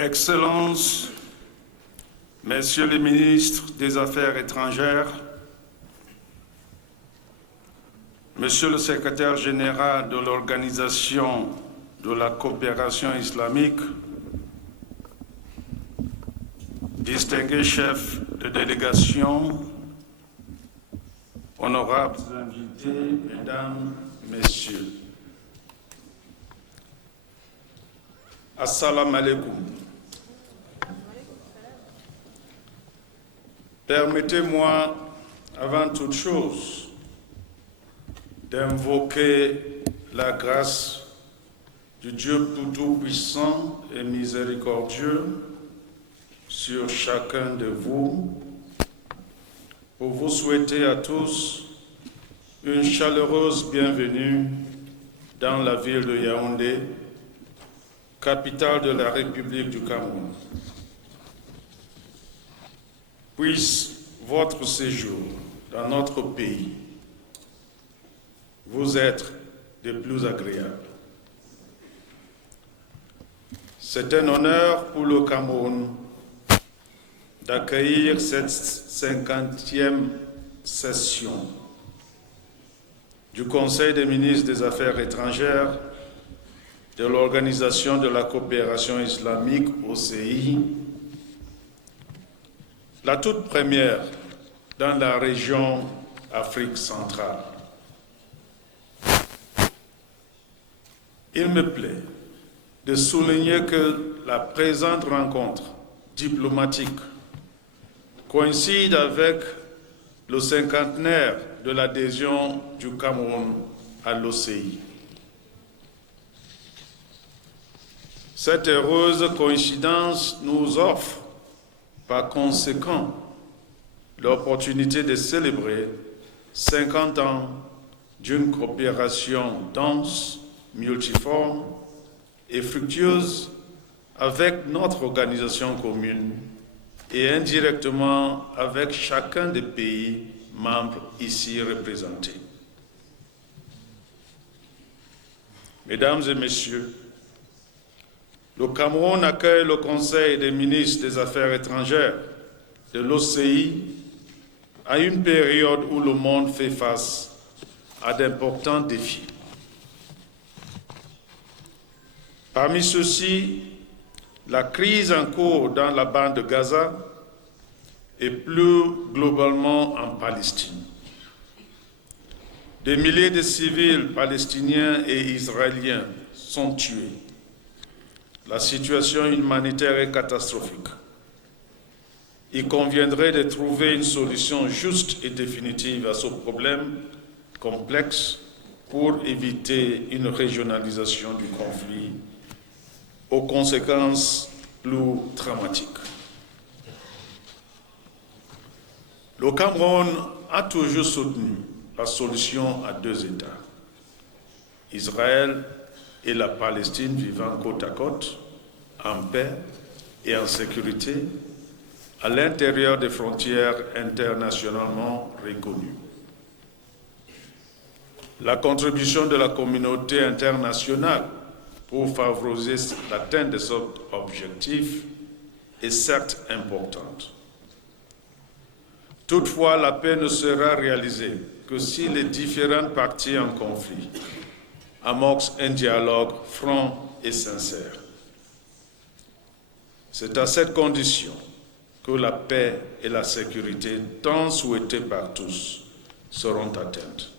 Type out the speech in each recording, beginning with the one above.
Excellences, Messieurs les ministres des Affaires étrangères, Monsieur le secrétaire général de l'Organisation de la coopération islamique, distingués chefs de délégation, honorables invités, Mesdames, Messieurs. Assalamu alaikum. Permettez-moi, avant toute chose, d'invoquer la grâce du Dieu tout-puissant et miséricordieux sur chacun de vous, pour vous souhaiter à tous une chaleureuse bienvenue dans la ville de Yaoundé, capitale de la République du Cameroun. Puisse votre séjour dans notre pays vous être des plus agréables. C'est un honneur pour le Cameroun d'accueillir cette 50e session du Conseil des ministres des Affaires étrangères de l'Organisation de la coopération islamique OCI, la toute première dans la région Afrique centrale. Il me plaît de souligner que la présente rencontre diplomatique coïncide avec le cinquantenaire de l'adhésion du Cameroun à l'OCI. Cette heureuse coïncidence nous offre, par conséquent, l'opportunité de célébrer 50 ans d'une coopération dense, multiforme et fructueuse avec notre organisation commune et indirectement avec chacun des pays membres ici représentés. Mesdames et Messieurs, le Cameroun accueille le Conseil des ministres des Affaires étrangères de l'OCI à une période où le monde fait face à d'importants défis. Parmi ceux-ci, la crise en cours dans la bande de Gaza et plus globalement en Palestine. Des milliers de civils palestiniens et israéliens sont tués. La situation humanitaire est catastrophique. Il conviendrait de trouver une solution juste et définitive à ce problème complexe pour éviter une régionalisation du conflit aux conséquences plus dramatiques. Le Cameroun a toujours soutenu la solution à deux États, Israël et la Palestine vivant côte à côte, en paix et en sécurité, à l'intérieur des frontières internationalement reconnues. La contribution de la communauté internationale pour favoriser l'atteinte de cet objectif est certes importante. Toutefois, la paix ne sera réalisée que si les différentes parties en conflit amorcent un dialogue franc et sincère. C'est à cette condition que la paix et la sécurité, tant souhaitées par tous, seront atteintes.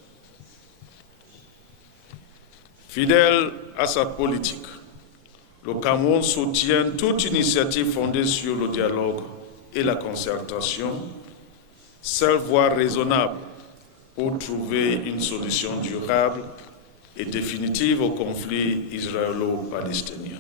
Fidèle à sa politique, le Cameroun soutient toute initiative fondée sur le dialogue et la concertation, seule voie raisonnable pour trouver une solution durable et définitive au conflit israélo-palestinien.